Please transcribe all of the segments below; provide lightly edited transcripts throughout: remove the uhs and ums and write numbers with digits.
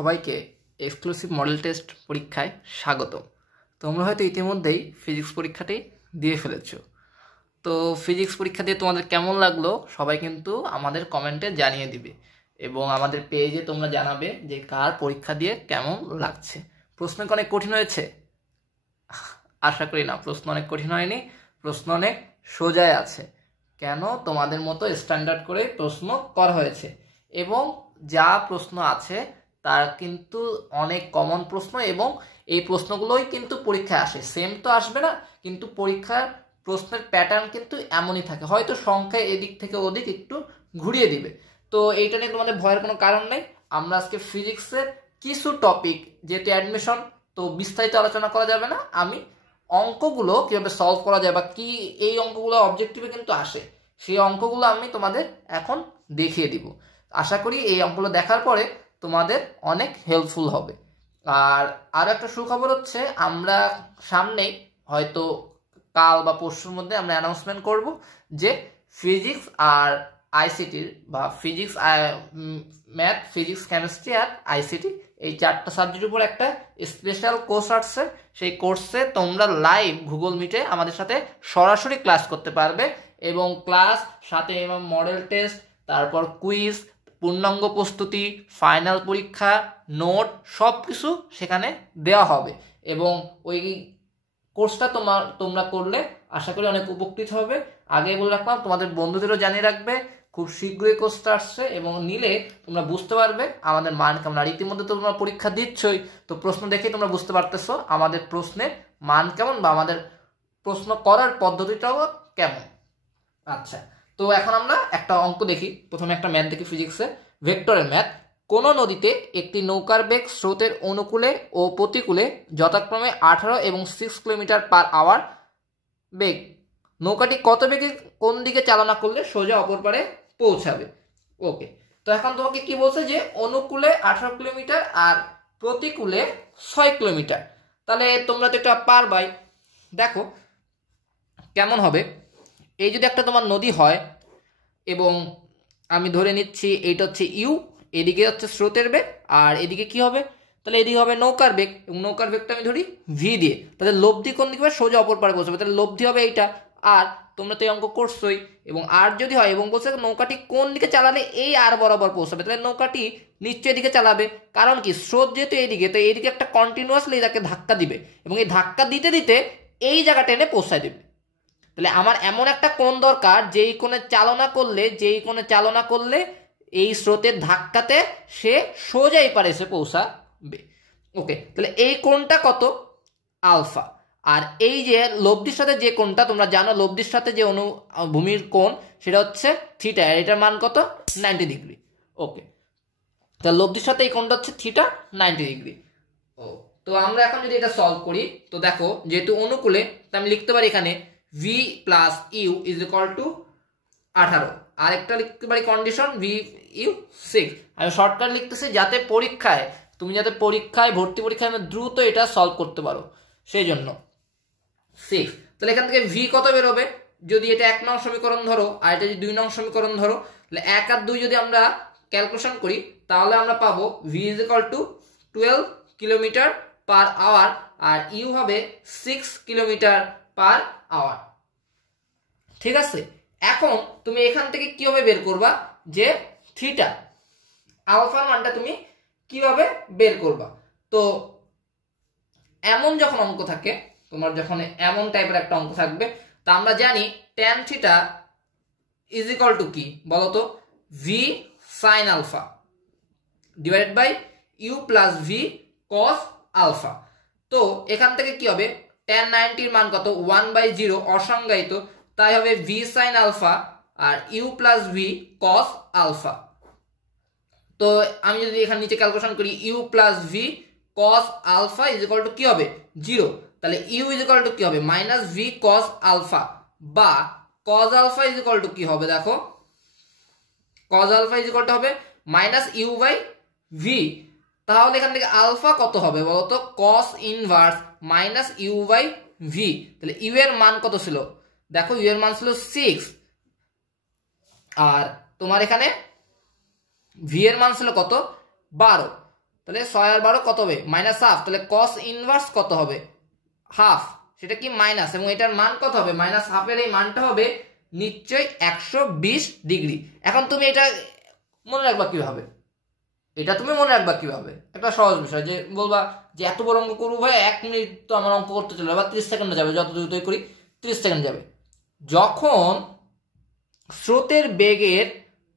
সবাইকে exclusive model test পরীক্ষায় স্বাগতম। তোমরা হয়তো ইতিমধ্যেই ফিজিক্স পরীক্ষাটি দিয়ে ফেলেছো। তো ফিজিক্স পরীক্ষা দিয়ে তোমাদের কেমন লাগলো সবাই কিন্তু আমাদের কমেন্টে জানিয়ে দিবে এবং আমাদের পেজে তোমরা জানাবে যে কার পরীক্ষা দিয়ে কেমন লাগছে। প্রশ্ন কি অনেক কঠিন হয়েছে? আশা করি না, প্রশ্ন অনেক কঠিন হয়নি, প্রশ্ন অনেক সোজাই আছে। কেন? তোমাদের মতো স্ট্যান্ডার্ড করে প্রশ্ন করা হয়েছে এবং যা প্রশ্ন আছে তার কিন্তু অনেক কমন প্রশ্ন এবং এই প্রশ্নগুলোই কিন্তু পরীক্ষায় আসে। সেম তো আসবে না, কিন্তু পরীক্ষার প্রশ্নের প্যাটার্ন কিন্তু এমনই থাকে, হয়তো সংখ্যায় এদিক থেকে ওদিক একটু ঘুরিয়ে দিবে। তো এইটা নিয়ে তোমাদের ভয়ের কোনো কারণ নেই। আমরা আজকে ফিজিক্সের কিছু টপিক, যেহেতু অ্যাডমিশন তো বিস্তারিত আলোচনা করা যাবে না, আমি অঙ্কগুলো কীভাবে সলভ করা যায় বা কি এই অঙ্কগুলো অবজেক্টিভে কিন্তু আসে, সেই অঙ্কগুলো আমি তোমাদের এখন দেখিয়ে দিব। আশা করি এই অঙ্কগুলো দেখার পরে তোমাদের অনেক হেল্পফুল হবে। আর আরও একটা সুখবর হচ্ছে, আমরা সামনেই হয়তো কাল বা পরশুর মধ্যে আমরা অ্যানাউন্সমেন্ট করব যে ফিজিক্স আর আইসিটির বা ফিজিক্স, ম্যাথ, ফিজিক্স, কেমিস্ট্রি আর আইসিটি এই চারটা সাবজেক্টের উপর একটা স্পেশাল কোর্স আসছে। সেই কোর্সে তোমরা লাইভ গুগল মিটে আমাদের সাথে সরাসরি ক্লাস করতে পারবে এবং ক্লাস সাথে এবং মডেল টেস্ট, তারপর কুইজ, পূর্ণাঙ্গ প্রস্তুতি, ফাইনাল পরীক্ষা, নোট সব কিছু সেখানে দেওয়া হবে এবং ওই কোর্সটা তোমরা করলে আশা করি অনেক উপকৃত হবে। আগে বলে রাখলাম, তোমাদের বন্ধুদেরও জানিয়ে রাখবে, খুব শীঘ্রই কোর্সটা আসছে এবং নিলে তোমরা বুঝতে পারবে আমাদের মান কেমন। আর ইতিমধ্যে তো তোমরা পরীক্ষা দিচ্ছই, তো প্রশ্ন দেখেই তোমরা বুঝতে পারতেছো আমাদের প্রশ্নের মান কেমন বা আমাদের প্রশ্ন করার পদ্ধতিটাও কেমন। আচ্ছা, তো এখন আমরা একটা অঙ্ক দেখি। প্রথমে একটা ম্যাথ দেখি ফিজিক্সে, ভেক্টরের ম্যাথ। কোন নদীতে একটি নৌকার বেগ স্রোতের অনুকূলে ও প্রতিকূলে যথাক্রমে 18 এবং 6 কিলোমিটার পার আওয়ার বেগ, নৌকাটি কত বেগে কোন দিকে চালনা করলে সোজা অপর পারে পৌঁছাবে? ওকে, তো এখন তোমাকে কি বলছে যে অনুকূলে 18 কিলোমিটার আর প্রতিকূলে 6 কিলোমিটার। তাহলে তোমরা তো এটা পারবাই। দেখো কেমন হবে। এই যদি একটা তোমার নদী হয় এবং আমি ধরে নিচ্ছি এইটা হচ্ছে ইউ, এদিকে হচ্ছে স্রোতের বেগ আর এদিকে কি হবে, তাহলে এদিকে হবে নৌকার বেগ এবং নৌকার বেগটা আমি ধরি ভি দিয়ে, তাহলে লব্ধি কোন দিকে হবে? সোজা অপর পারে পৌঁছাবে, তাহলে লব্ধি হবে এইটা। আর তোমরা তো এই অঙ্ক করছোই এবং আর যদি হয় এবং বলছে নৌকাটি কোন দিকে চালালে এই আর বরাবর পৌঁছাবে, তাহলে নৌকাটি নিশ্চয়ই এদিকে চালাবে। কারণ কি, স্রোত যেহেতু এইদিকে, তো এইদিকে একটা কন্টিনিউয়াসলি এটাকে ধাক্কা দিবে এবং এই ধাক্কা দিতে দিতে এই জায়গাটা এনে পৌঁছায় দেবে। তাহলে আমার এমন একটা কোণ দরকার যেই কোণে চালনা করলে এই স্রোতের ধাক্কাতে সে সোজা এই পারে এসে পৌঁছাবে। ওকে, তাহলে এই কোণটা কত? আলফা। আর এই যে লব্ধির সাথে যে কোণটা, তোমরা জানো লব্ধির সাথে যে অনুভূমির কোণ সেটা হচ্ছে থিটা, আর এটার মান কত? 90 ডিগ্রি। ওকে, তাহলে লব্ধির সাথে এই কোণটা হচ্ছে থিটা, 90 ডিগ্রি। ও, তো আমরা এখন যদি এটা সলভ করি, তো দেখো যেহেতু অনুকূলে, তো আমি লিখতে পারি এখানে v plus u is equal to 18, আর একটা লিখতে পারি কন্ডিশন ভি ইউ 6। আমি শর্টকাট লিখতেছি যাতে পরীক্ষায় ভর্তি পরীক্ষায় দ্রুত এটা সলভ করতে পারো, সেই জন্য 6। তাহলে এখান থেকে ভি কত বেরোবে? যদি এটা 1 নং সমীকরণ ধরো আর এটা যদি 2 নং সমীকরণ ধরো, তাহলে 1 আর 2 যদি আমরা ক্যালকুলেশন করি তাহলে আমরা পাবো v is equal to 12 kilometre per hour আর ইউ হবে 6 কিলোমিটার পার আওয়ার। ঠিক আছে, এখন তুমি এখান থেকে কিভাবে বের করবা যে থিটা আলফার মানটা তুমি কিভাবে বের করবা? তো এমন যখন অঙ্ক থাকে, তোমার যখন এমন টাইপের একটা অঙ্ক থাকবে, তা আমরা জানি tan theta is equal to কি বলতো? V sine alpha divided by u plus v cos alpha. তো এখান থেকে কি হবে? ট্যান 90 মান কত? 1/0, অসংজ্ঞায়িত, তাই হবে ভি সাইন আলফা আর u plus v cos alpha. তো আমি যদি এখানে নিচে ক্যালকুলেশন করি, u plus v cos alpha is equal to কি হবে? 0। তাহলে ইউ ইজ ইকুয়াল টু কি হবে? মাইনাস ভি কস আলফা, বা cos alpha is equal to কি হবে? দেখো cos alpha is equal to হবে মাইনাস ইউ বাই ভি। তাহলে এখান থেকে আলফা কত হবে বলতো? Cos inverse minus u by v. তাহলে ইউ এর মান কত ছিল? দেখো ইউ এর মান ছিল 6 আর তোমার এখানে ভি এর মান ছিল কত? 12। তাহলে 6 আর 12 কত হবে মাইনাস হাফ, তাহলে কস ইনভার্স কত হবে হাফ, সেটা কি মাইনাস, এবং এটার মান কত হবে মাইনাস হাফের এই মানটা হবে নিশ্চয়ই 120 ডিগ্রি। এখন তুমি এটা মনে রাখবা কিভাবে, একটা সহজ বিষয়, যে বলবা যে এত বড় অঙ্ক করবো ভাই 1 মিনিট তো আমার অঙ্ক করতে চলে বা 30 সেকেন্ড যাবে, যত দ্রুতই করি 30 সেকেন্ড যাবে। যখন স্রোতের বেগের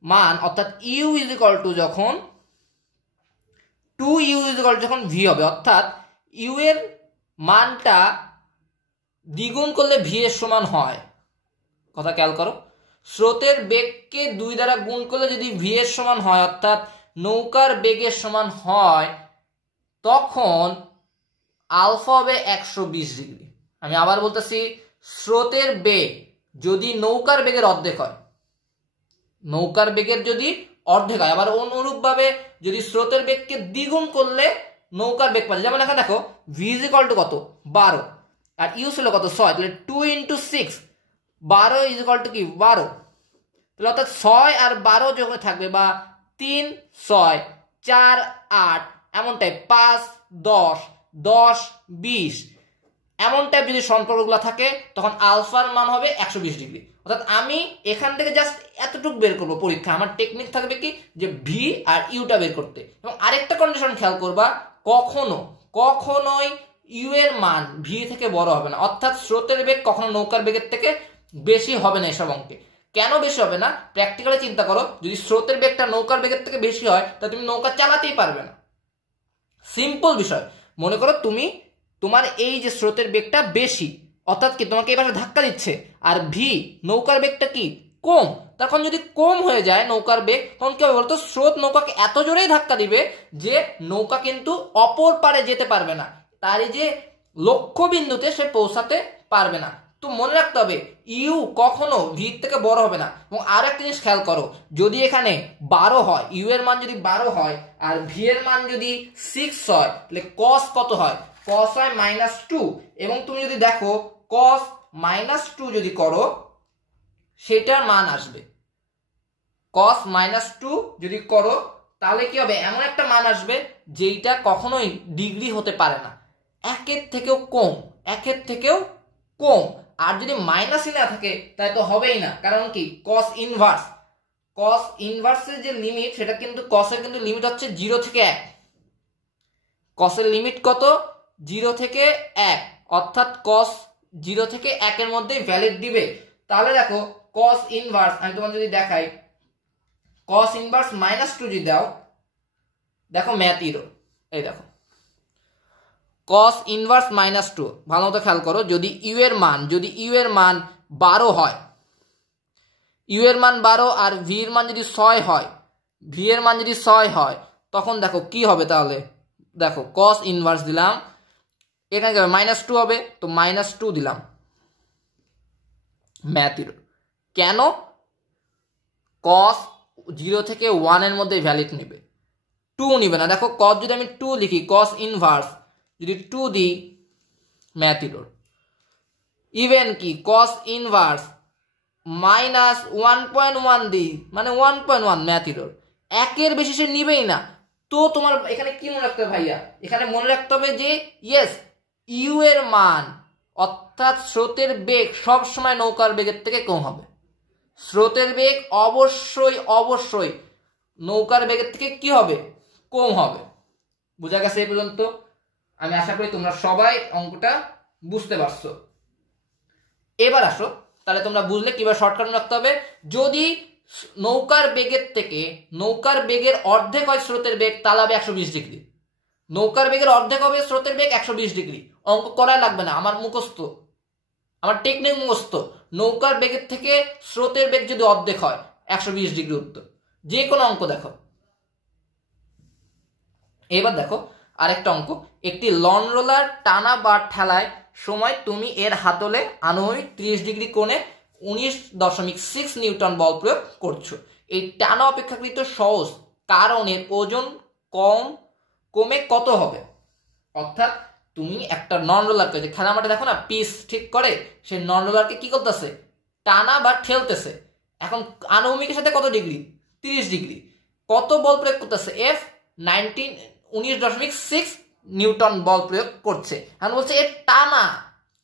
মান অর্থাৎ ইউ ইজ ইকুয়াল টু যখন 2u ইজ ইকুয়াল টু যখন ভি হবে, অর্থাৎ ইউ এর মানটা দ্বিগুণ করলে ভি এর সমান হয়। কথা খেয়াল করো, স্রোতের বেগকে 2 দ্বারা গুণ করলে যদি ভি এর সমান হয় অর্থাৎ নৌকার বেগের সমান হয়, তখন আলফা হবে 120 ডিগ্রি। আমি আবার বলতেছি, স্রোতের বেগ যদি নৌকার বেগের অর্ধেক হয়, আবার অনুরূপভাবে যদি স্রোতের বেগকে দ্বিগুণ করলে নৌকার বেগ পাচ্ছে, যেমন এখানে দেখো ভি ইজ ইকুয়াল টু কত 12 আর ইউ ছিল কত 6, তাহলে 2 × 6 12 ইজ ইকুয়াল টু কি 12, তাহলে অর্থাৎ 6 আর 12 যোগ থাকবে, বা 3 6 4 8 এমন টাইপ 5 10 10 20 এমন টাইপ যদি সম্পর্কগুলো থাকে, তখন আলফার মান হবে 120 ডিগ্রি। অর্থাৎ আমি এখান থেকে জাস্ট এতটুকু বের করবো পরীক্ষা, আমার টেকনিক থাকবে কি যে ভি আর ইউটা বের করতে। এবং আরেকটা কন্ডিশন খেয়াল করবা, কখনোই ইউ এর মান ভি থেকে বড় হবে না, অর্থাৎ স্রোতের বেগ কখনো নৌকার বেগের থেকে বেশি হবে না এসব অঙ্কে। কেন বেশি হবে না, প্র্যাকটিক্যালি চিন্তা করো, যদি স্রোতের বেগটা নৌকার বেগের থেকে বেশি হয় তাহলে তুমি নৌকা চালাতেই পারবে না। সিম্পল বিষয়, মনে করো তোমার এই যে স্রোতের বেগটা বেশি, অর্থাৎ কি তোমাকে এবার ধাক্কা দিচ্ছে, আর ভি নৌকার বেগটা কি কম, তখন যদি কম হয়ে যায় নৌকার বেগ, তখন কি হবে বলতো, স্রোত নৌকাকে এত জোরেই ধাক্কা দিবে যে নৌকা কিন্তু অপর পারে যেতে পারবে না, তার এই যে লক্ষ্য বিন্দুতে সে পৌঁছাতে পারবে না। তো মনে রাখতে হবে ইউ কখনো ভি থেকে বড় হবে না। এবং আর একটা জিনিস খেয়াল করো, যদি এখানে 12 হয়, ইউ এর মান যদি 12 হয় আর ভি এর মান যদি 6 হয়, তাহলে কস কত হয়, কস হয় -2। এবং তুমি যদি দেখো কস -2 যদি করো, সেটার মান আসবে কস -2 যদি করো, তাহলে কি হবে, এমন একটা মান আসবে যেটা কখনোই ডিগ্রি হতে পারে না, 1 থেকেও কম। আর যদি মাইনাসই না থাকে তাহলে তো হবেই না, কারণ কি কস ইনভার্সের যে লিমিট, সেটা কিন্তু কসের কিন্তু লিমিট হচ্ছে 0 থেকে 1, কসের লিমিট কত 0 থেকে 1, অর্থাৎ কস 0 থেকে 1 এর মধ্যে ভ্যালিড দিবে। তাহলে দেখো কস ইনভার্স, আমি তোমাদের যদি দেখাই, কস ইনভার্স -2 যদি দাও, দেখো ম্যাথ ইরো, এই দেখো কস ইনভার্স -2, ভালো মতো খেয়াল করো, যদি ইউ এর মান 12 হয়, আর ভি এর মান যদি 6 হয়, তখন দেখো কি হবে, তাহলে দেখো কস ইনভার্স দিলাম, এখানে কি হবে -2 হবে, তো -2 দিলাম ম্যাথ ইরো। কেন, কস 0 থেকে 1 এর মধ্যে ভ্যালিড নিবে, 2 নিবে না। দেখো কস যদি আমি 2 লিখি, কস ইনভার্স যদি 2 দিই ম্যাথ ইরোর, ইভেন কি কস ইনভার্স -1.1 দিই, মানে 1.1 ম্যাথ ইরোর, 1 এর বেশি সে নিবেই না। তো তোমার এখানে কি মনে রাখতে হবে ভাইয়া, এখানে মনে রাখতে হবে যে ইয়েস, ইউ এর মান অর্থাৎ স্রোতের বেগ সব সময় নৌকার বেগের থেকে কম হবে, স্রোতের বেগ অবশ্যই নৌকার বেগের থেকে কি হবে, কম হবে। বোঝা গেছে এই পর্যন্ত? আমি আশা করি তোমরা সবাই অঙ্কটা বুঝতে পারছো। এবার আসো, তাহলে তোমরা বুঝলে কিভাবে শর্টকাট রাখতে হবে। যদি নৌকার বেগের অর্ধেক হয় স্রোতের বেগ, তাহলে হবে 120 ডিগ্রি। নৌকার বেগের অর্ধেক হবে স্রোতের বেগ 120 ডিগ্রি। অঙ্ক করা লাগবে না, আমার টেকনিক মুখস্থ। নৌকার বেগের থেকে স্রোতের বেগ যদি অর্ধেক হয় 120 ডিগ্রি উত্তর, যে কোনো অঙ্ক দেখো। এবার দেখো আরেকটা অঙ্ক, একটি লন রোলার টানা বা ঠেলায় সময় তুমি এর হাতলে আনুভূমিক 30 ডিগ্রি কোণে 19.6 নিউটন বল প্রয়োগ করছো। এই টানা অপেক্ষাকৃত সহজ কারণের ওজন কমে কত হবে? অর্থাৎ তুমি একটা নন রোলারকে, যে খেলা মাঠে দেখো না পিচ ঠিক করে, সেই নন রোলারকে কি করতেছে, টানা বা ঠেলতেছে। এখন আনুভূমিকের সাথে কত ডিগ্রি, 30 ডিগ্রি। কত বল প্রয়োগ করতেছে, F 19.6 নিউটন বল প্রয়োগ করছে। এখন বলছে এর টানা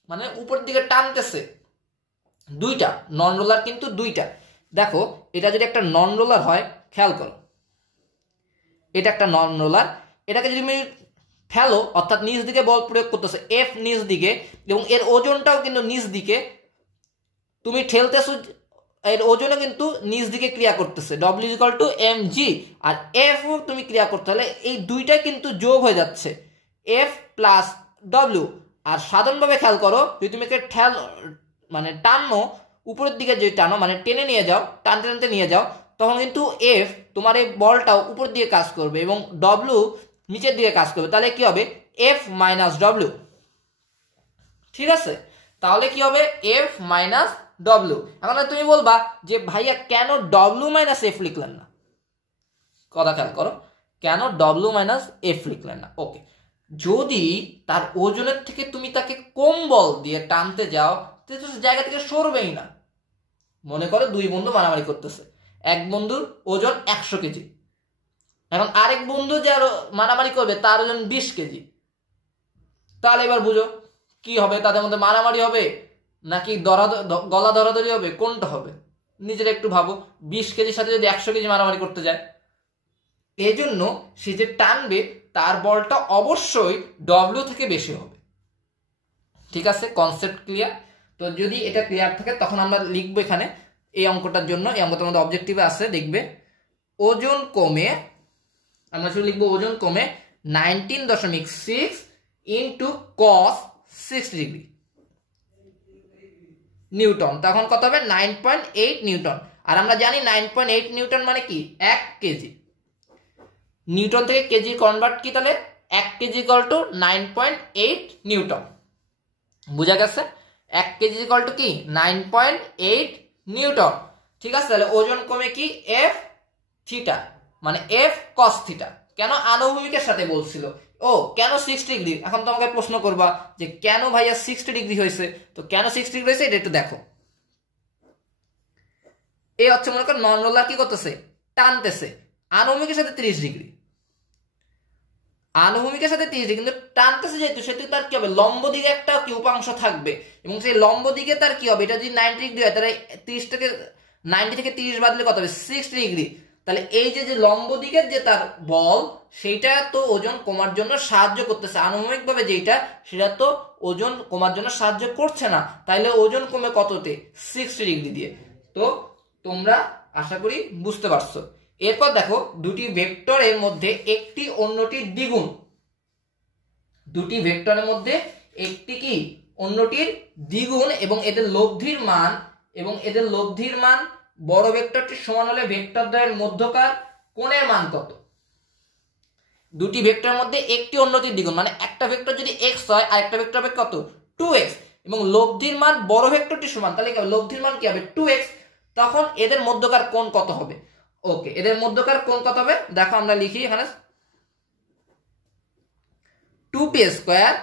মানে উপরের দিকে টানতেছে দুইটা নন রোলার, কিন্তু দুইটা। দেখো এটা যদি একটা নন রোলার হয়, খেয়াল করো, এটা একটা নন রোলার, এটাকে যদি তুমি ফেলো অর্থাৎ নিচ দিকে বল প্রয়োগ করতেছে এফ নিচ দিকে, এবং এর ওজনটাও কিন্তু নিচ দিকে, তুমি ঠেলতেছো, এর ওজনও কিন্তু নিচ দিকে ক্রিয়া করতেছে, W equal to m g, আর এফ তুমি ক্রিয়া করতে হলে এই দুইটাই কিন্তু যোগ হয়ে যাচ্ছে, এফ প্লাস ডব্লিউ। আর সাধারণভাবে খেয়াল করো, যদি তুমি ঠেল মানে টানো উপরের দিকে, যদি টানো মানে টেনে নিয়ে যাও, টানতে টানতে নিয়ে যাও, তখন কিন্তু এফ তোমার এই বলটাও উপরের দিকে কাজ করবে এবং ডব্লিউ নিচের দিকে কাজ করবে। তাহলে কি হবে? F minus W. ঠিক আছে, তাহলে কি হবে? F minus W. এখন তুমি বলবা যে ভাইয়া কেন ডব্লিউ মাইনাস এফ লিখলেন না? কথা খেয়াল করো, কেন ডব্লিউ মাইনাস এফ লিখলেন না? ওকে, যদি তার ওজনের থেকে তুমি তাকে কম বল দিয়ে টানতে যাও, জায়গা থেকে সরবেই না। মনে করো দুই বন্ধু মারামারি করতেছে, এক বন্ধুর ওজন 100 কেজি, এখন আরেক বন্ধু যে মারামারি করবে তার ওজন 20 কেজি। তাহলে এবার বুঝো কি হবে, তাদের মধ্যে মারামারি হবে নাকি গলা ধরাধরি হবে, কোনটা হবে? নিজের একটু ভাবো, 20 কেজির সাথে যদি 100 কেজি মারামারি করতে যায়, এই জন্য সে যে টানবে তার বলটা অবশ্যই ডব্লিউ থেকে বেশি হবে। ঠিক আছে, কনসেপ্ট ক্লিয়ার? তো যদি এটা ক্লিয়ার থাকে তখন আমরা লিখবো এখানে এই অঙ্কটার জন্য, এই অঙ্কটার মধ্যে অবজেক্টিভে আছে, দেখবে ওজন কমে, আমরা শুধু লিখবো ওজন কমে 19.6 ইন্টু কস 60 ডিগ্রি নিউটন। তখন কত হবে? 9.8 নিউটন। আর আমরা জানি 9.8 নিউটন মানে কি? 1 কেজি। নিউটন থেকে কেজি কনভার্ট কি, তাহলে 1 কেজি ইকুয়াল টু 9.8 নিউটন। বুঝা গেছে? 1 কেজি ইকুয়াল টু কি? 9.8 নিউটন। ঠিক আছে, তাহলে ওজন কমে কি? এফ থিটা, মানে এফ কস থিটা। কেন? আনুভূমিকের সাথে বলছিল। ও কেন 60 ডিগ্রি? এখন তোমাকে প্রশ্ন করবা যে কেন ভাইয়া 60 ডিগ্রি হয়েছে? তো কেন 60 ডিগ্রি হয়েছে এটা একটু দেখো। এই হচ্ছে মনে করো নন রোলার কি করতেছে? টানতেছে আনুভূমিকের সাথে 30 ডিগ্রি, আনুভূমিকের সাথে 30 ডিগ্রি, কিন্তু টানতেছে যেহেতু সেহেতু তার কি হবে? লম্ব দিকে একটা কি উপাংশ থাকবে, এবং সেই লম্ব দিকে তার কি হবে? এটা যদি 90 ডিগ্রি হয় তাহলে 90 থেকে 30 বাদলে কত হবে? 60 ডিগ্রি। তাহলে এই যে লম্ব দিকের যে তার বল, সেইটা তো ওজন কমার জন্য সাহায্য করতেছে, আনুভূমিক ভাবে যেটা সেটা তো ওজন কমার জন্য সাহায্য করছে না। তাইলে ওজন কমে কততে? 60 ডিগ্রি দিয়ে। তো তোমরা আশা করি বুঝতে পারছো। এরপর দেখো, দুটি ভেক্টরের মধ্যে একটি অন্যটির দ্বিগুণ, দুটি ভেক্টরের মধ্যে একটি কি অন্যটির দ্বিগুণ, এবং এদের লব্ধির মান বড় ভেক্টরটি সমান হলে ভেক্টর দ্বয়ের মধ্যকার কোণের মান কত? দুটি ভেক্টরের মধ্যে একটি অন্যটির দ্বিগুণ, মানে একটা ভেক্টর যদি এক্স হয় আর একটা ভেক্টর হবে কত? 2x, এবং লব্ধির মান বড় ভেক্টরটি সমান, তাহলে কি হবে? লব্ধির মান কি হবে? 2x। তখন এদের মধ্যকার কোণ কত হবে? ওকে, এদের মধ্যকার কোণ কত হবে? দেখো আমরা লিখি এখানে 2p স্কয়ার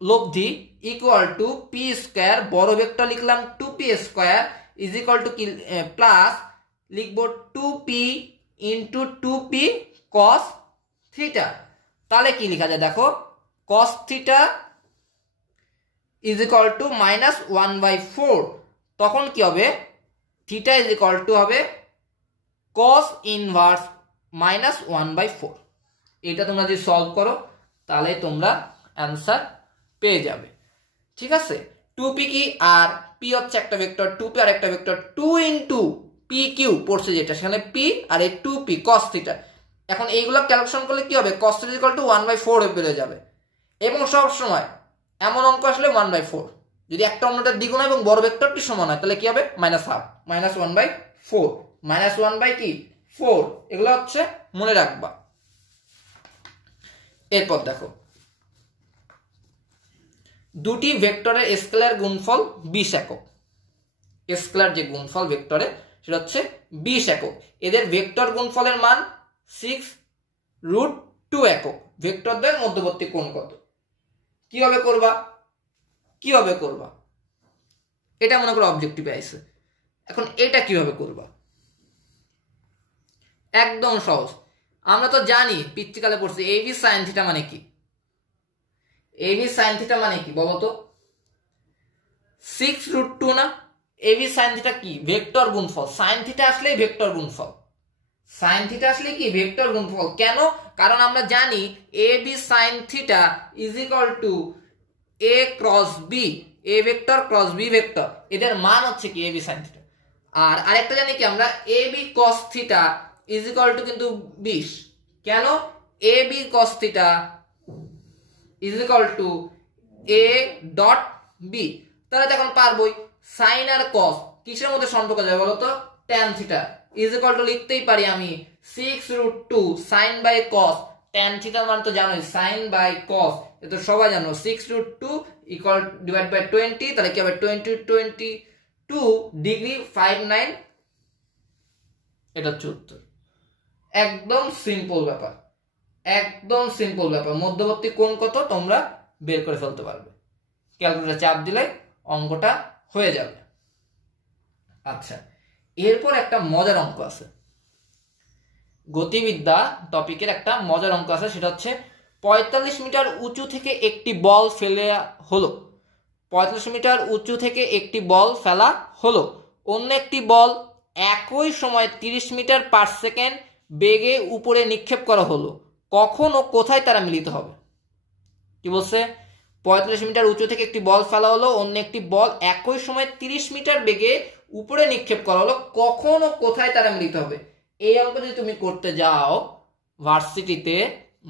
লব্ধি ইকুয়াল টু পি স্কয়ার, বড় ভেক্টর লিখলাম 2p square is equal to কি প্লাস লিখবো 2p into 2p cos theta. তাহলে কি লেখা যায় দেখো, cos theta is equal two -1/4। তখন কি হবে? থিটা ইজ ইকুয়াল টু হবে cos ইনভার্স -1/4। এটা তোমরা যদি সলভ করো তাহলে তোমরা অ্যান্সার পেয়ে যাবে। ঠিক আছে, 2p কি? আর p হচ্ছে একটা ভেক্টর, 2p আর একটা ভেক্টর, 2 ইন্টু পি কিউ পড়ছে যেটা, সেখানে p আর এই 2p cos থিটা। এখন এইগুলো ক্যালকুলেশন করলে কি হবে? cos থিটা ইকুয়াল টু 1/4 বেড়ে যাবে। এবং সব সময় এমন অঙ্ক আসলে 1/4 যদি একটা অন্যটার দ্বিগুণ এবং বড় ভেক্টরটি সমান হয় তাহলে কি হবে? -1/2, -1/4, -1/4। এগুলো হচ্ছে মনে রাখবা। এরপর দেখো, দুটি ভেক্টরের স্কেলার গুণফল 20 একক। স্কেলার যে গুণফল ভেক্টরে সেটা হচ্ছে 20 একক। এদের ভেক্টর গুণফলের মান 6√2 একক। ভেক্টর দ্বয়ের মধ্যবর্তী কোণ কত? কিভাবে করবা? এটা মনে করো অবজেক্টিভে আইছে। এখন এটা কিভাবে করবা? একদম সহজ। আমরা তো জানি পিচ্চিকালে পড়ছি এবি সাইন থিটা মানে কি। এবি সাইন থিটা মানে কি বলো তো? 6√2 না? এবি সাইন থিটা কি? ভেক্টর গুণফল। সাইন থিটা আসলেই ভেক্টর গুণফল। সাইন থিটা আসলে কি? ভেক্টর গুণফল। কেন? কারণ আমরা জানি a b sine theta is equal to a cross b, a vector cross b vector, এদের মান হচ্ছে কি এবি সাইন থিটা। আর আরেকটা জানি কি আমরা a b cos theta is equal to কিন্তু 20। কেন? A b cos theta is equal to a dot b. তাহলে তো এখন পারবোই সাইন আর কস কিসের মধ্যে সম্পর্ক যাবে বলো তো? Tan theta is equal two লিখতেই পারি আমি 6√2 সাইন বাই কস। ট্যান থিটার মান তো জানোই সাইন বাই কস, এ তো সবাই জানো। 6√2 ইকুয়াল ডিভাইড বাই 20, তাহলে কি হবে 22 ডিগ্রি 59। এটা হচ্ছে উত্তর। একদম সিম্পল ব্যাপার, একদম সিম্পল ব্যাপার। মধ্যবর্তী কোণ কত তোমরা বের করে ফেলতে পারবে, ক্যালকুলেটরে চাপ দিলে অঙ্কটা হয়ে যাবে। আচ্ছা, এরপর একটা মজার অঙ্ক আছে, গতিবিদ্যা টপিকের একটা মজার অঙ্ক আছে, সেটা হচ্ছে 45 মিটার উঁচু থেকে একটি বল ফেলে হলো। 45 মিটার উঁচু থেকে একটি বল ফেলা হলো, অন্য একটি বল একই সময় 30 মিটার পার সেকেন্ড বেগে উপরে নিক্ষেপ করা হলো, কখন ও কোথায় তারা মিলিত হবে? কি বলছে? 45 মিটার উঁচু থেকে একটি বল ফেলা হলো, অন্য একটি বল একই সময় 30 মিটার বেগে উপরে নিক্ষেপ করা হলো, কখন ও কোথায় তারা মিলিত হবে? এই অঙ্ক যদি তুমি করতে যাও ভার্সিটিতে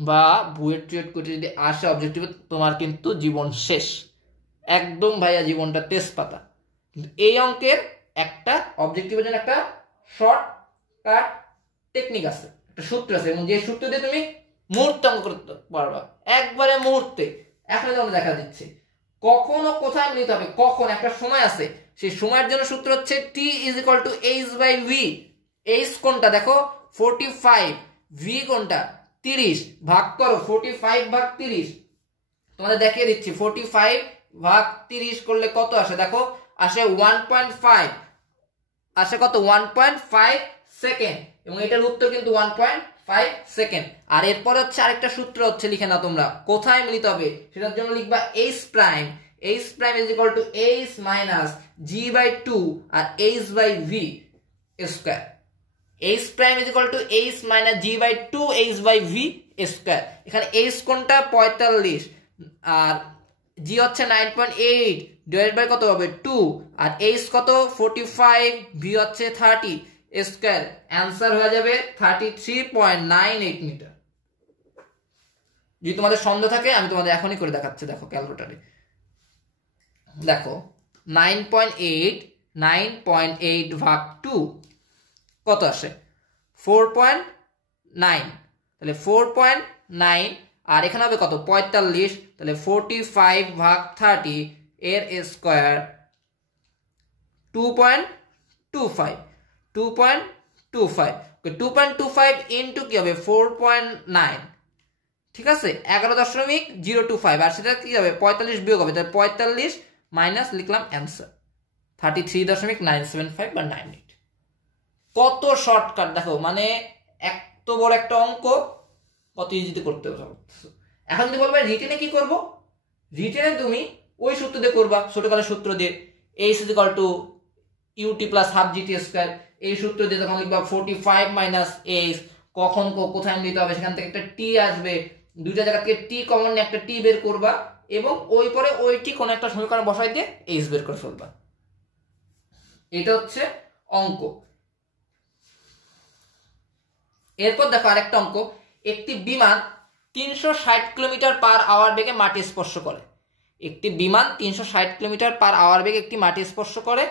বা বুয়েট টুয়েট করতে যদি আসে অবজেক্টিভ, তোমার কিন্তু জীবন শেষ একদম ভাইয়া, জীবনটা তেজপাতা। কিন্তু এই অঙ্কের একটা অবজেক্টিভের জন্য একটা শর্টকাট টেকনিক আছে, একটা সূত্র আছে, এবং যে সূত্র দিয়ে তুমি মুহূর্তে অঙ্ক করতে পারবা, একবারে মুহূর্তে। এখন আমরা দেখা দিচ্ছে কখন ও কোথায় মিলিত হবে, কখন একটা সময় আছে, সেই সময়ের জন্য সূত্র হচ্ছে t is equal to h by v। h কোনটা দেখো 45, v কোনটা 30, ভাগ করো 45 ভাগ 30। তোমাদের দেখিয়ে দিচ্ছি 45 ভাগ 30 করলে কত আসে দেখো, আসে 1.5, আসে কত 1.5 সেকেন্ড, এবং এটার উত্তর কিন্তু 1.5 সেকেন্ড। আর এরপর হচ্ছে আরেকটা সূত্র হচ্ছে, লিখে নাও তোমরা, কোথায় মিলিত হবে সেটার জন্য লিখবা h prime. h prime is equal to h minus g by 2 আর h by v square. h prime is equal to h minus g by 2 h by v square. এখানে h কোনটা 45 আর g হচ্ছে 9.8 ডিভাইড বাই কত হবে 2, আর h কত 45, v হচ্ছে 30 square. Answer হয়ে যাবে 33.98 মিটার। যদি তোমাদের সন্দেহ থাকে আমি তোমাদের এখনই করে দেখাচ্ছি, দেখো ক্যালকুলেটরে দেখো 9.8 ভাগ 2 কত আসে 4.9, তাহলে 4.9 আর এখানে হবে কত 45, তাহলে 45 ভাগ 30 এর স্কয়ার 2.25 ইন্টু কি হবে 4.9, ঠিক আছে 11.025, আর সেটা কি হবে 45 বিয়োগ হবে, তাহলে 45 মাইনাস লিখলাম অ্যান্সার 33.975 বা 98। কত শর্টকাট দেখো, মানে এত বড় একটা অঙ্ক কত ইজিতে করতে পারছো। এখন যদি বলবে রিটেনে কি করব, রিটেনে তুমি ওই সূত্র দিয়ে করবা, ছোটকালের সূত্র দিয়ে h is equal two ut plus half gt square. এই সূত্র দিয়ে তখন লিখবা 45 মাইনাস h, কখন কোথায় মিলিত হবে সেখান থেকে একটা t আসবে, দুইটা জায়গা থেকে t কমন নিয়ে একটা t বের করবা, এবং ওই পরে ওইটি কোন একটা সমীকরণ বসাই দিয়ে h বের করে ফেলবা। এটা হচ্ছে অঙ্ক। এরপর দেখো আরেকটা অঙ্ক, একটি বিমান 360 কিলোমিটার পার আওয়ার বেগে মাটি স্পর্শ করে। একটি বিমান 360 কিলোমিটার পার আওয়ার বেগে একটি মাটি স্পর্শ করে,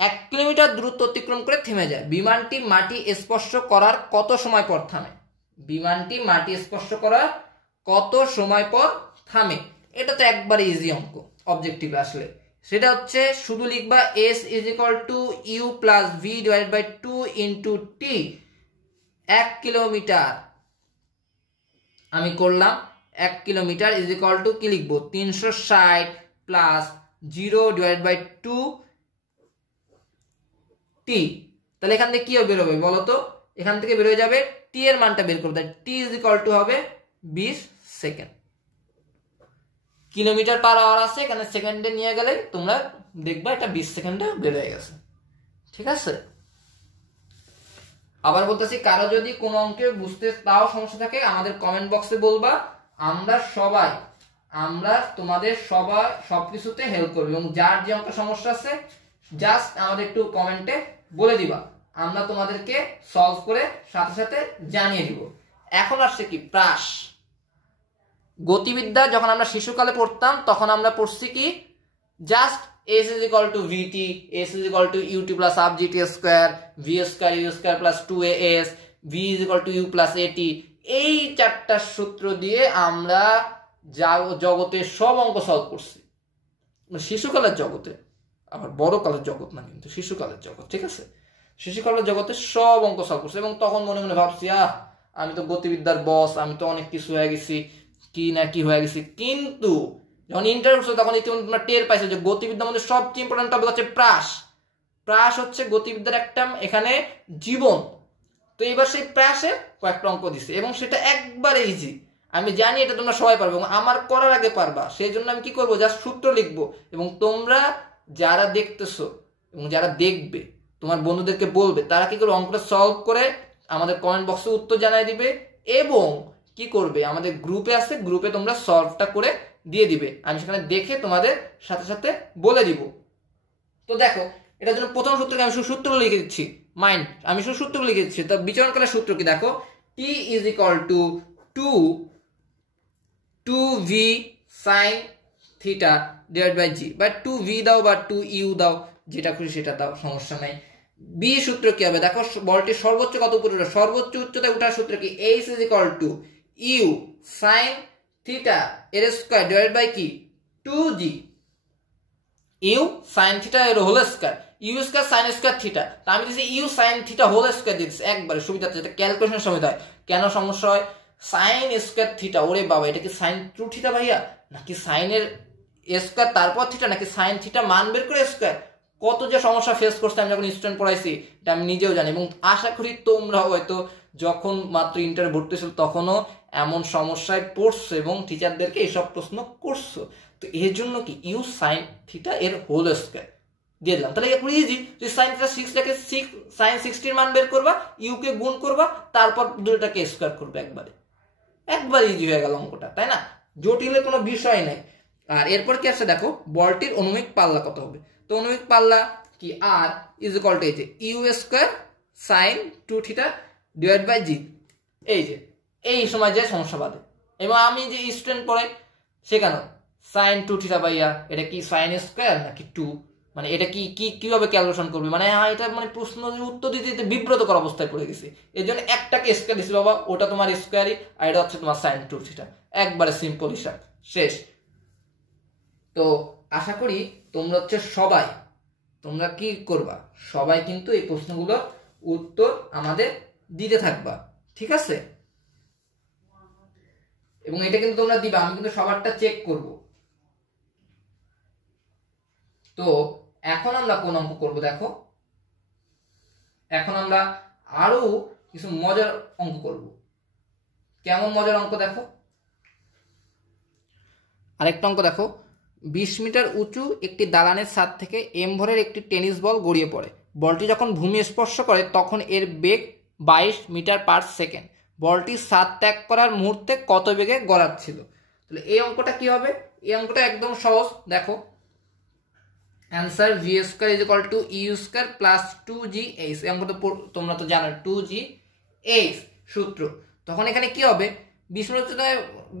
1 কিলোমিটার দূরত্ব অতিক্রম করে থেমে যায়। বিমানটি মাটি স্পর্শ করার কত সময় পর থামে? বিমানটি মাটি স্পর্শ করার কত সময় পর থামে? এটা তো একবারে ইজি অঙ্ক অবজেক্টিভে আসলে, সেটা হচ্ছে শুধু লিখবা s is equal to u plus v divide by 2 into t। 1 kilometre আমি করলাম, 1 কিলোমিটার ইজ ইকুয়াল টু কি লিখবো 360 প্লাস 0 ডিভাইড বাই 2 t। তাহলে এখান থেকে কি বেরোবে বলো তো, এখান থেকে বের হয়ে যাবে টি এর মানটা বের করতে, টি ইজ ইকুয়াল টু হবে 20 সেকেন্ড। কিলোমিটার পার আওয়ার আছে, এখানে সেকেন্ডে নিয়ে গেলে তোমরা দেখবা এটা 20 সেকেন্ডে বের হয়ে গেছে। ঠিক আছে, আবার বলতেছি, কারো যদি কোনো অঙ্কে বুঝতে তাও সমস্যা থাকে আমাদের কমেন্ট বক্সে বলবা, আমরা তোমাদের সবাই সবকিছুতে হেল্প করবো, এবং যার যে অঙ্ক সমস্যা আছে জাস্ট আমাদের একটু কমেন্টে বলে দিবা, আমরা তোমাদেরকে সলভ করে সাথে সাথে জানিয়ে দিব। এখন আসছে কি প্রাস। গতিবিদ্যা যখন আমরা শিশুকালে পড়তাম তখন আমরা পড়ছি কি just s is equal to vt, s is equal to ut plus half gt square, v square u square plus 2as, v is equal to u plus at। এই চারটা সূত্র দিয়ে আমরা জগতের সব অঙ্ক সলভ করছি, শিশুকালের জগতে, আবার বড় কালের জগৎ না, কিন্তু শিশুকালের জগৎ। ঠিক আছে, শিশুকালের জগতে সব অঙ্ক সলভ করছে, এবং তখন মনে মনে ভাবছি আমি তো গতিবিদ্যার বস, আমি তো অনেক কিছু হয়ে গেছি, কি না কি হয়ে গেছি। কিন্তু যখন ইন্টারভিউ হচ্ছে তখন ইতিমধ্যে তোমরা টের পাইছো যে গতিবিদ্যার মধ্যে সবচেয়ে ইম্পর্টেন্ট টপিক হচ্ছে প্রাস। প্রাস হচ্ছে গতিবিদ্যার একটা এখানে জীবন। তো এবার সেই প্রাসে কয়েকটা অঙ্ক দিছে, এবং সেটা একবারে ইজি। আমি জানি এটা তোমরা সবাই পারবে, এবং আমার করার আগে পারবা, সেই জন্য আমি কি করবো, জাস্ট সূত্র লিখবো, এবং তোমরা যারা দেখতেছো এবং যারা দেখবে তোমার বন্ধুদেরকে বলবে, তারা কি করবে, অঙ্কটা সলভ করে আমাদের কমেন্ট বক্সে উত্তর জানাই দিবে, এবং কি করবে, আমাদের গ্রুপে আছে, গ্রুপে তোমরা সলভটা করে দিয়ে দিবে, আমি সেখানে দেখে তোমাদের সাথে সাথে বলে দিব। তো দেখো, এটার জন্য প্রথম সূত্রকে আমি শুধু সূত্র লিখে দিচ্ছি, মাইন্ড, আমি শুধু সূত্র লিখে দিচ্ছি। তো বিচরণকালের সূত্র কি দেখো, T is equal to 2v sin theta divide by g, বা 2v দাও বা 2u দাও, যেটা খুশি সেটা দাও, সমস্যা নাই। বি সূত্র কি হবে দেখো, বলটির সর্বোচ্চ কত উপরে উঠে, সর্বোচ্চ উচ্চতায় ওঠার সূত্র কি, h is equal to u sine theta এর স্কয়ার ডিভাইড বাই কি 2g, ইউ সাইন থিটা এর whole square, u square sine square theta. তা আমি দিছি u sine theta whole square দিচ্ছি, একবারে সুবিধাতে, যেটা ক্যালকুলেশনের সুবিধা হয়। কেন সমস্যা হয়, সাইন স্কয়ার থিটা, ওরে বাবা, এটা কি সাইন টু থিটা ভাইয়া, নাকি সাইনের স্কয়ার তারপর থিটা, নাকি সাইন থিটা মান বের করে স্কয়ার, কত যে সমস্যা ফেস করছে আমি যখন স্টুডেন্ট পড়াইছি, এটা আমি নিজেও জানি, এবং আশা করি তোমরা হয়তো যখন মাত্র ইন্টার ভর্তি ছিল তখনও এমন সমস্যায় পড়ছো এবং টিচারদেরকে এইসব প্রশ্ন করছো। তো এর জন্য কি ইউ সাইন থিটা এর হোল স্কয়ার দিয়ে দিলাম, তাহলে একটু ইজি। যদি সাইন থিটা 6 রেখে সাইন 60 এর মান বের করবা, ইউ কে গুণ করবা, তারপর দুটোটাকে স্কয়ার করবে, একবার ইজি হয়ে গেল অঙ্কটা, তাই না, জটিলের কোনো বিষয় নাই। আর এরপর কি আছে দেখো, বলটির অনুভূমিক পাল্লা কত হবে। তো অনুভূমিক পাল্লা কি, আর ইজ ইকুয়াল টু এই যে u square sine 2 theta divide by g. এই যে এই সময় যে সমস্যা বাদে, এবং আমি যে স্টুডেন্ট পড়াই সেখানে সাইন 2 থিটা বাইয়া, এটা কি সাইন স্কয়ার নাকি 2, মানে এটা কি কিভাবে ক্যালকুলেশন করবে, মানে এটা মানে প্রশ্ন উত্তর দিতে দিতে বিব্রতকর অবস্থায় পড়ে গেছে। এর জন্য একটাকে স্কয়ার দিছি বাবা, ওটা তোমার স্কয়ারই, আর এটা হচ্ছে তোমার সাইন 2 থিটা, একবারে সিম্পল হিসাব শেষ। তো আশা করি তোমরা হচ্ছে সবাই, তোমরা কি করবা, সবাই কিন্তু এই প্রশ্নগুলোর উত্তর আমাদের দিতে থাকবা, ঠিক আছে, এবং এটা কিন্তু তোমরা দিবা, আমি কিন্তু সবারটা চেক করব। তো এখন আমরা কোন অঙ্ক করব দেখো, এখন আমরা আরো কিছু মজার অঙ্ক করব। কেমন মজার অঙ্ক দেখো, আরেকটা অঙ্ক দেখো, 20 মিটার উঁচু একটি দালানের ছাদ থেকে এম ভরের একটি টেনিস বল গড়িয়ে পড়ে, বলটি যখন ভূমি স্পর্শ করে তখন এর বেগ 22 মিটার পার সেকেন্ড, বলটি ছাদ ত্যাগ করার মুহূর্তে কত বেগে গড়াচ্ছিল। তাহলে এই অঙ্কটা কি হবে, এই অঙ্কটা একদম সহজ, দেখো answer v square is equal to u square plus 2gh, এই অঙ্কটা তোমরা তো জানো 2gh সূত্র। তখন এখানে কি হবে, 20 মিটার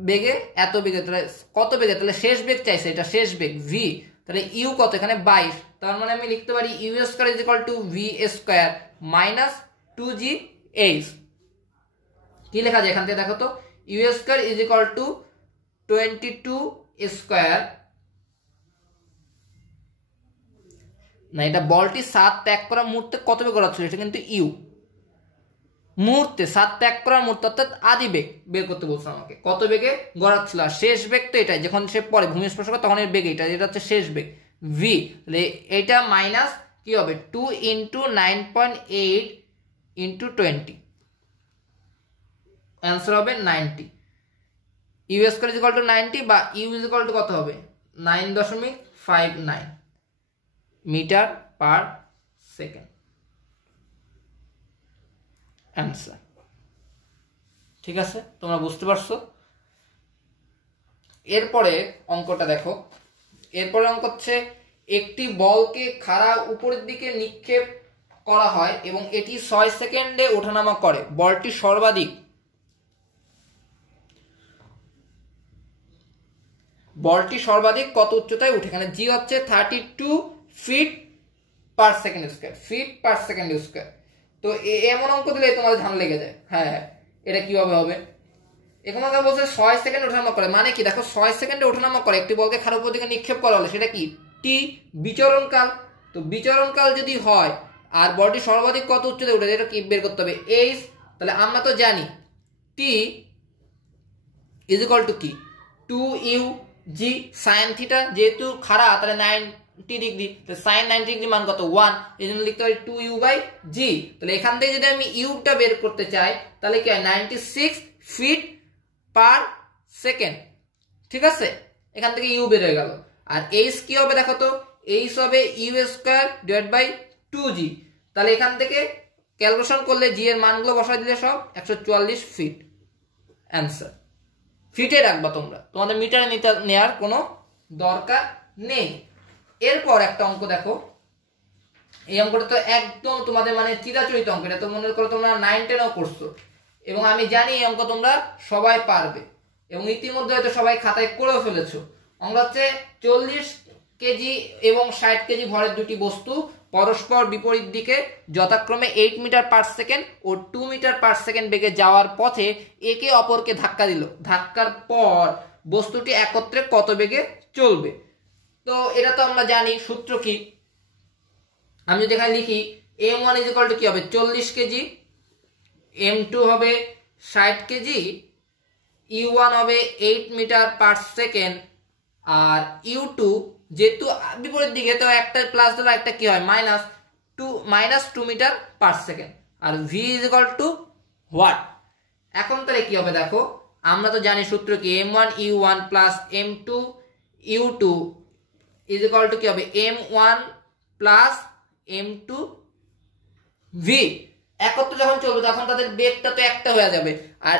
বেগে এত বেগে, তাহলে কত বেগে, তাহলে শেষ বেগ চাইছে, এটা শেষ বেগ ভি, তাহলে ইউ কত এখানে 22, তার মানে আমি লিখতে পারি u square is equal to v square minus 2gh। কি লেখা যায় এখান থেকে দেখো তো, u square is equal to 22 square, না এটা বলটি ছাদ ত্যাগ করার মুহূর্তে কত বেগে গড়াচ্ছিল, এটা কিন্তু ইউ, মুহূর্তে ছাদ ত্যাগ করার মুহূর্তে অর্থাৎ আদি বেগ বের করতে বলছে আমাকে, কত বেগে গড়াচ্ছিল, আর শেষ বেগ তো এটাই, যখন সে পরে ভূমি স্পর্শ করে তখন এর বেগ এটা হচ্ছে শেষ বেগ ভি, এটা মাইনাস কি হবে 2 × 9.8 × 20, অ্যান্সার হবে 90। U square is equal to 90 বা ইউ ইজ ইকুয়াল টু কত হবে 9.59 মিটার পার সেকেন্ড অ্যান্সার। ঠিক আছে, তোমরা বুঝতে পারছো। এরপরে অঙ্কটা দেখো। এরপরে অঙ্ক হচ্ছে একটি বলকে খাড়া উপরের দিকে নিক্ষেপ করা হয় এবং এটি 6 সেকেন্ডে ওঠানামা করে। বলটি সর্বাধিক কত উচ্চতায় উঠে? এখানে জি হচ্ছে 32 ফিট পার সেকেন্ড স্কোয়ার। তো এমন অঙ্ক দিলে তোমাদের ঝাম লেগে যায়। হ্যাঁ, এটা কিভাবে হবে? এখানে বলছে 6 সেকেন্ড ওঠানামা করে, মানে কি দেখো 6 সেকেন্ডে ওঠানামা করে একটি বলকে খাড়া উপর দিকে নিক্ষেপ করা হলে সেটা কি টি বিচরণকাল। তো বিচরণকাল যদি হয় আর বলটি সর্বাধিক কত উচ্চতায় উঠে এটা কি বের করতে হবে এইচ। তাহলে আমরা তো জানি টি ইজ ইকুয়াল টু কি 2u জি সাইন থিটা, যেহেতু খাড়া তাহলে 90 ডিগ্রি, তাহলে সাইন 90 ডিগ্রি মান কত 1, এই জন্য লিখতে পারি 2u/g। তাহলে এখান থেকে যদি আমি ইউটা বের করতে চাই তাহলে কি হয় 96 ফিট পার সেকেন্ড। ঠিক আছে, এখান থেকে ইউ বের হয়ে গেল। আর এইচ কি হবে দেখো তো, এইচ হবে you square divide by 2g। তাহলে এখান থেকে ক্যালকুলেশন করলে জি এর মানগুলো বসাই দিলে সব 144 ফিট অ্যান্সার। ফিটে রাখবা তোমরা, তোমাদের মিটারে নেওয়ার কোনো দরকার নেই। এরপর একটা অঙ্ক দেখো। এই অঙ্কটা তো একদম তোমাদের মানে চিরাচরিত অঙ্ক, এটা তো মনে করো তোমরা 9-10ও করছো এবং আমি জানি এই অঙ্ক তোমরা সবাই পারবে এবং ইতিমধ্যে হয়তো সবাই খাতায় করেও ফেলেছো। অঙ্ক হচ্ছে 40 কেজি এবং 60 কেজি ভরের দুটি বস্তু পরস্পর বিপরীত দিকে যথাক্রমে 8 মিটার পার সেকেন্ড ও 2 মিটার পার সেকেন্ড বেগে যাওয়ার পথে একে অপরকে ধাক্কা দিল। ধাক্কার পর বস্তুটি একত্রে কত বেগে চলবে? তো এটা তো আমরা জানি সূত্র কি। আমি যদি এখানে লিখি m1 ইজ ইকুয়াল টু কি হবে 40 কেজি, m2 হবে 60 কেজি, u1 হবে 8 মিটার পার সেকেন্ড, আর u2 যেহেতু বিপরীত দিকে তো একটা প্লাস দিলে একটা কি হয় -2 মিটার পার সেকেন্ড, আর v is equal to what. এখন তাহলে কি হবে দেখো, আমরা তো জানি সূত্র কি m1 u1 plus m2 u2 is equal to কি হবে m1 প্লাস m2 v। একত্রে যখন চলবে তখন তাদের বেগটা তো একটা হয়ে যাবে। আর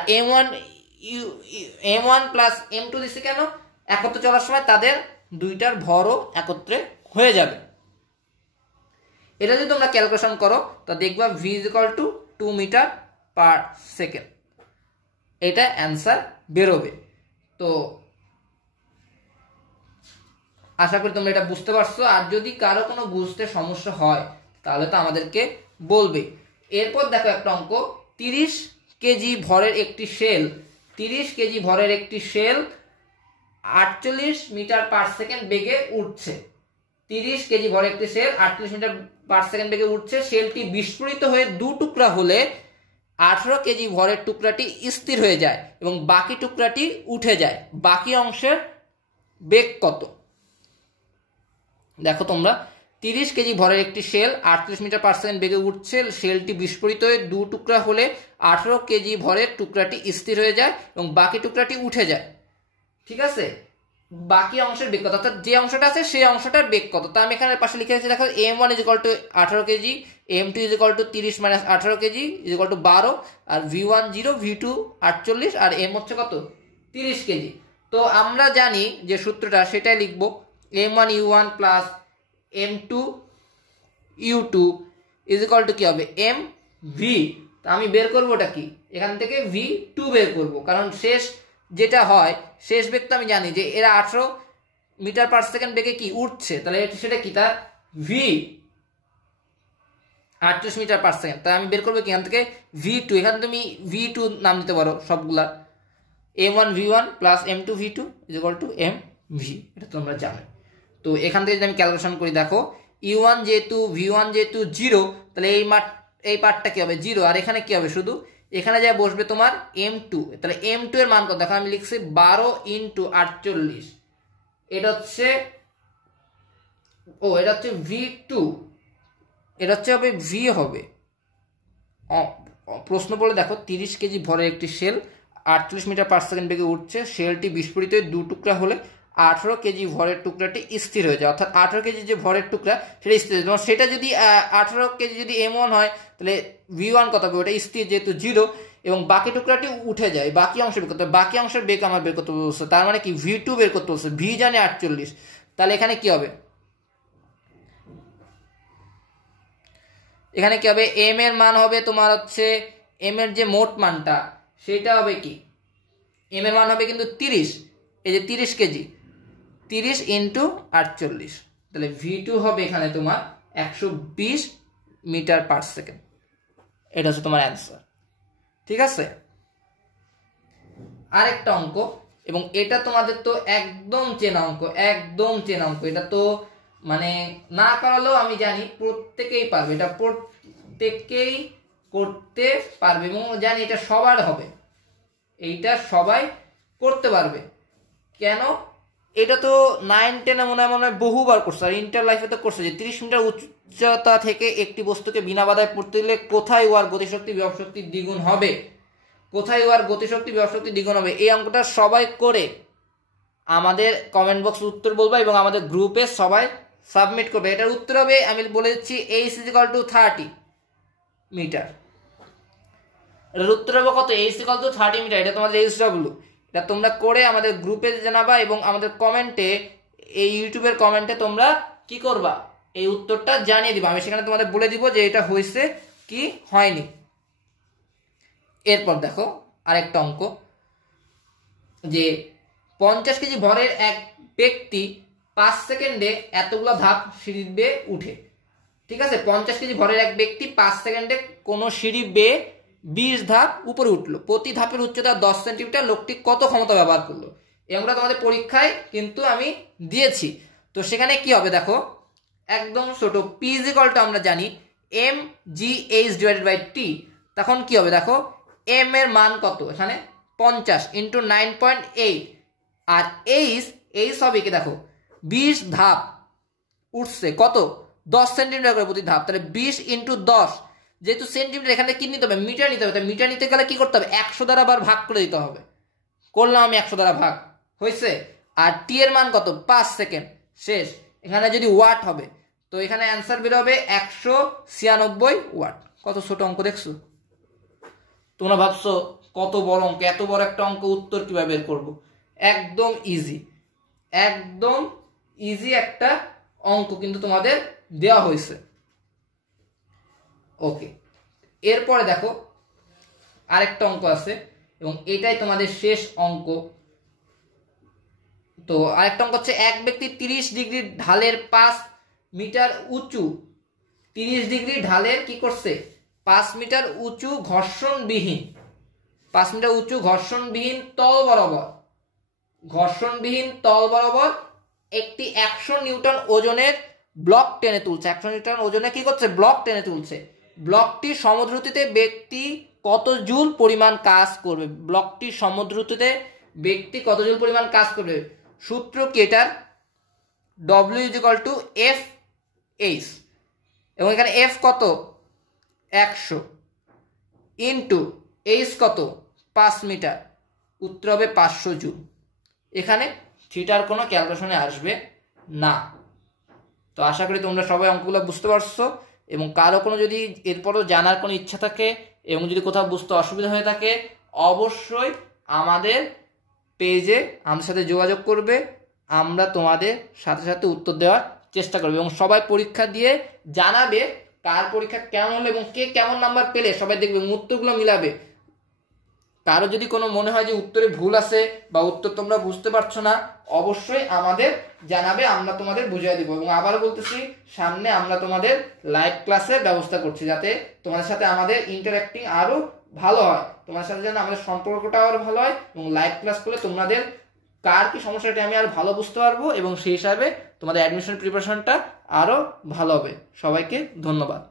m1 প্লাস m2 দিচ্ছে কেন, একত্রে চলার সময় তাদের দুইটার ভরও একত্রে হয়ে যাবে। এটা যদি তোমরা ক্যালকুলেশন করো তো দেখবা v is equal to 2 metre per second, এটা অ্যান্সার বেরোবে। তো আশা করি তোমরা এটা বুঝতে পারছো। আর যদি কারো কোনো বুঝতে সমস্যা হয় তাহলে তো আমাদেরকে বলবে। এরপর দেখো একটা অঙ্ক, 30 কেজি ভরের একটি শেল 48 মিটার পার সেকেন্ড বেগে উঠছে। 30 কেজি ভরের একটি শেল 48 মিটার পার সেকেন্ড বেগে উঠছে। শেলটি বিস্ফোরিত হয়ে দু টুকরা হলে 18 কেজি ভরের টুকরাটি স্থির হয়ে যায় এবং বাকি টুকরাটি উঠে যায়। বাকি অংশের বেগ কত? দেখো তোমরা 30 কেজি ভরের একটি শেল 48 মিটার পার সেকেন্ড বেগে উঠছে। শেলটি বিস্ফোরিত হয়ে দু টুকরা হলে 18 কেজি ভরের টুকরাটি স্থির হয়ে যায় এবং বাকি টুকরাটি উঠে যায়। ঠিক আছে, বাকি অংশের বেগ কত, অর্থাৎ যে অংশটা আছে সেই অংশটার বেগ কত। তা আমি এখানে পাশে লিখে রেখেছি দেখো m1 is equal to 18 KG, m2 is equal to 30 minus 18 KG is equal to 12, আর v1 0, v2 48 আর m হচ্ছে কত 30 কেজি। তো আমরা জানি যে সূত্রটা সেটাই লিখবো m1 u1 plus m2 u2 is equal to কি হবে mv। তা আমি বের করবো ওটা কি, এখান থেকে v2 বের করব, কারণ শেষ যেটা হয় শেষ বেগ তো আমি জানি যে এরা 18 মিটার পার সেকেন্ড বেগে কি উঠছে, তাহলে সেটা কি তার v 38 মিটার পার সেকেন্ড। তাহলে আমি বের করবো কি এখান থেকে v2। এখানে তুমি v2 নাম দিতে পারো সবগুলা, m1 v1 plus m2 v2 is equal two mv, এটা তোমরা জানো। তো এখান থেকে যদি আমি ক্যালকুলেশন করি দেখো u1 যেহেতু v1 যেহেতু 0, তাহলে এই পার্টটা কি হবে 0, আর এখানে কি হবে শুধু এখানে যা বসবে তোমার m2। তাহলে m2 এর মান কত দেখো, আমি লিখছি 12 × 48, এটা হচ্ছে v2, এটা হচ্ছে হবে v হবে প্রশ্ন বলে দেখো 30 কেজি ভরের একটি শেল 48 মিটার পার সেকেন্ড বেগে উঠছে, শেলটি বিস্ফোরিত হয়ে 2 টুকরা হলে 18 কেজি ভরের টুকরাটি স্থির হয়ে যায়। অর্থাৎ 18 কেজি যে ভরের টুকরা সেটা স্থির, যেমন সেটা যদি 18 কেজি যদি M1 হয় তাহলে V1 কত হবে, ওটা স্থির যেহেতু 0, এবং বাকি টুকরাটি উঠে যায়, বাকি অংশ বের করতে হবে, বাকি অংশের বেগ আমার বের করতে বলছে, তার মানে কি V2 বের করতে বলছে, V জানে 48, তাহলে এখানে কি হবে, এখানে কি হবে, M এর মান হবে তোমার হচ্ছে M এর যে মোট মানটা সেটা হবে কি, M এর মান হবে কিন্তু 30, এই যে 30 কেজি, 30 ইন্টু 48, তাহলে V2 হবে এখানে তোমার 120 মিটার পার সেকেন্ড। এটা হচ্ছে তোমার অ্যান্সার। ঠিক আছে, আরেকটা অঙ্ক, এবং এটা তোমাদের তো একদম চেনা অঙ্ক, একদম চেনা অঙ্ক, এটা তো মানে না করালেও আমি জানি প্রত্যেকেই পারবে, এটা প্রত্যেকেই করতে পারবে, এবং জানি এটা সবার হবে, এইটা সবাই করতে পারবে। কেন, এটা তো 9-10 মনে হয় বহুবার করছে, আর ইন্টার লাইফে তো করছে যে 30 মিটার উচ্চতা থেকে একটি বস্তুকে বিনা বাধায় পড়তে দিলে কোথায় ওর গতিশক্তি বিভব শক্তি দ্বিগুণ হবে, কোথায় ওর গতিশক্তি বিভব শক্তি দ্বিগুণ হবে। এই অঙ্কটা সবাই করে আমাদের কমেন্ট বক্সে উত্তর বলবা এবং আমাদের গ্রুপে সবাই সাবমিট করবে। এটার উত্তর হবে, আমি বলে দিচ্ছি, h = 30 মিটার। এটার উত্তর হবে কত, h = 30 মিটার, এটা তোমাদের HW। এটা তোমরা করে আমাদের গ্রুপে জানাবা, এবং আমাদের কমেন্টে, এই ইউটিউবের কমেন্টে তোমরা কি করবা, এই উত্তরটা জানিয়ে দিবা, আমি সেখানে তোমাদের বলে দিব যে এটা হয়েছে কি হয়নি। এরপর দেখো আরেকটা অঙ্ক, যে 50 কেজি ভরের এক ব্যক্তি 5 সেকেন্ডে এতগুলো ধাপ সিঁড়ি বেয়ে উঠে। ঠিক আছে, 50 কেজি ভরের এক ব্যক্তি 5 সেকেন্ডে কোনো সিঁড়ি বেয়ে 20 ধাপ উপরে উঠলো, প্রতি ধাপের উচ্চতা 10 সেন্টিমিটার, লোকটি কত ক্ষমতা ব্যবহার করলো। এগুলো তোমাদের পরীক্ষায় কিন্তু আমি দিয়েছি। তো সেখানে কি হবে দেখো, একদম ছোট, P = আমরা জানি mgh/t, তখন কি হবে দেখো, m এর মান কত, এখানে 50 ইন্টু 9.8, আর h হবে কি দেখো 20 ধাপ উঠছে, কত 10 সেন্টিমিটার করে প্রতি ধাপ, তাহলে 20 ইন্টু 10, যেহেতু সেন্টিমিটার এখানে কি নিতে হবে, মিটার নিতে হবে, তাই মিটার নিতে গেলে কি করতে হবে, 100 দ্বারা আবার ভাগ করে দিতে হবে, করলাম আমি 100 দ্বারা ভাগ, হয়েছে। আর টি এর মান কত, 5 সেকেন্ড, শেষ। এখানে যদি ওয়াট হবে তো এখানে অ্যান্সার বের হবে 196 ওয়াট। কত ছোট অঙ্ক দেখছো, তোমরা ভাবছো কত বড় অঙ্ক, এত বড় একটা অঙ্ক উত্তর কিভাবে বের করব, একদম ইজি, একদম ইজি একটা অঙ্ক কিন্তু তোমাদের দেওয়া হয়েছে। ওকে, এরপরে দেখো আরেকটা অঙ্ক আছে, এবং এটাই তোমাদের শেষ অঙ্ক। তো আরেকটা অঙ্ক হচ্ছে, এক ব্যক্তি 30 ডিগ্রি ঢালের 5 মিটার উঁচু, 30 ডিগ্রি ঢালের কি করছে, 5 মিটার উঁচু ঘর্ষণবিহীন, 5 মিটার উঁচু ঘর্ষণবিহীন তল বরাবর একটি 100 নিউটন ওজনের ব্লক টেনে তুলছে, 100 নিউটন ওজনে কি করছে, ব্লক টেনে তুলছে। ব্লকটি সমদ্রুতিতে ব্যক্তি কত জুল পরিমাণ কাজ করবে, ব্লকটি সমদ্রুতিতে ব্যক্তি কত জুল পরিমাণ কাজ করবে। সূত্র কি এটার, W = F/H, এবং এখানে F কত 100 ইন্টু H কত 5 মিটার, উত্তর হবে 500 জুল। এখানে থিটার কোনো ক্যালকুলেশনে আসবে না। তো আশা করি তোমরা সবাই অঙ্কগুলো বুঝতে পারছো, এবং কারো কোনো যদি এরপরও জানার কোনো ইচ্ছা থাকে এবং যদি কোথাও বুঝতে অসুবিধা হয়ে থাকে, অবশ্যই আমাদের পেজে আমাদের সাথে যোগাযোগ করবে, আমরা তোমাদের সাথে সাথে উত্তর দেওয়ার চেষ্টা করব, এবং সবাই পরীক্ষা দিয়ে জানাবে কার পরীক্ষা কেমন হলো এবং কে কেমন নাম্বার পেলে, সবাই দেখবে উত্তরগুলো মিলাবে। কারো যদি কোনো মনে হয় যে উত্তরে ভুল আছে বা উত্তর তোমরা বুঝতে পারছো না, অবশ্যই আমাদের জানাবে, আমরা তোমাদের বুঝিয়ে দিব। এবং আবার বলতেছি, সামনে আমরা তোমাদের লাইভ ক্লাসের ব্যবস্থা করছি, যাতে তোমাদের সাথে আমাদের ইন্টারঅ্যাক্টিং আরো ভালো হয়, তোমার সাথে যেন আমাদের সম্পর্কটা আরো ভালো হয়, এবং লাইভ ক্লাস করলে তোমাদের কার কি সমস্যাটা আমি আরো ভালো বুঝতে পারবো, এবং সেই হিসাবে তোমাদের অ্যাডমিশন প্রিপারেশনটা আরো ভালো হবে। সবাইকে ধন্যবাদ।